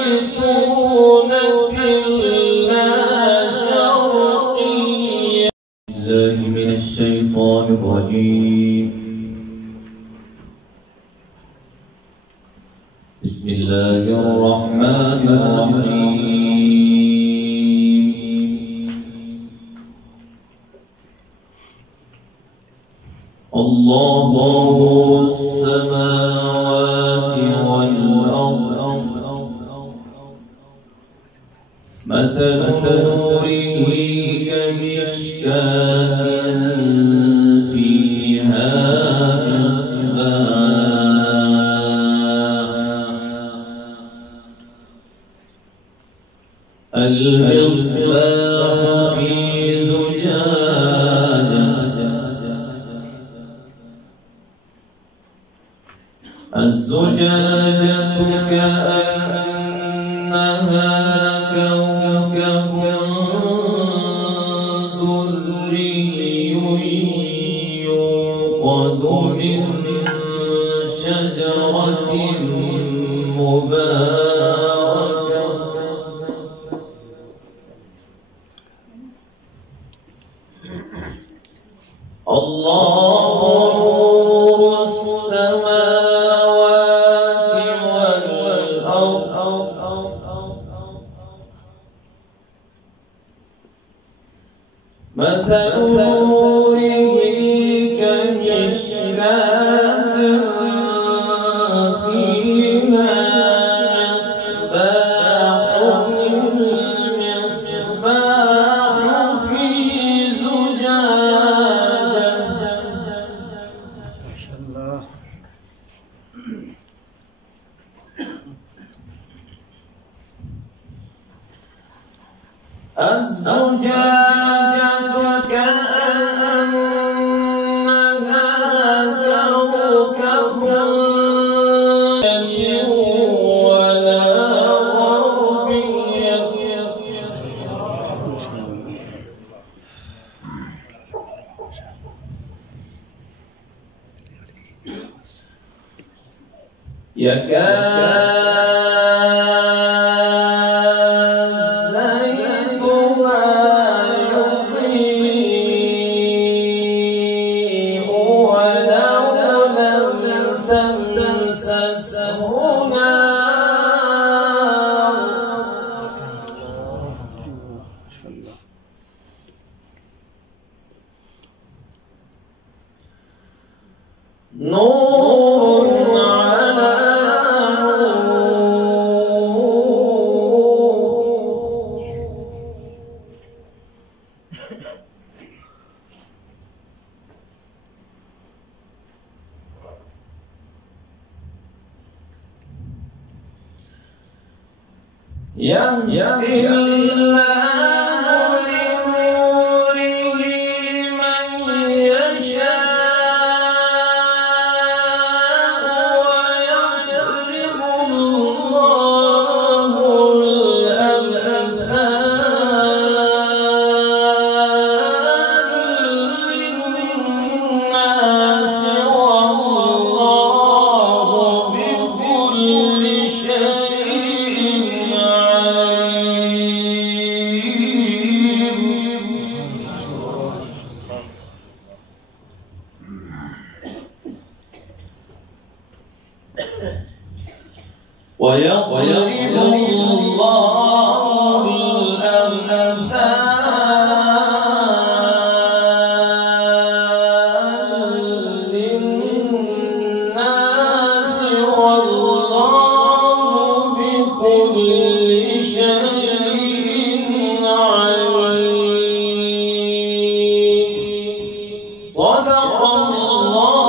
بأيقونة لا شرقية. الله من الشيطان الرجيم. بسم الله الرحمن الرحيم. الله نور السماوات والأرض مثل نوره كمشكاة فيها المصباح في زجاجة الزجاجة كأنها كوكب دري يوقد من شجرة مباركة الله نور السماوات والأرض مثل نوره كمشكاة فيها مصباح المصباح في زجاجة الزجاجة كأنها كوكب ولا غربية يكاد نور على نور يهدي الله لنوره من يشاء ويضرب الله الأمثال للناس والله بكل شيء عليم. ويضرب الله الأمثال للناس والله بكل شيء عليم. صدق الله.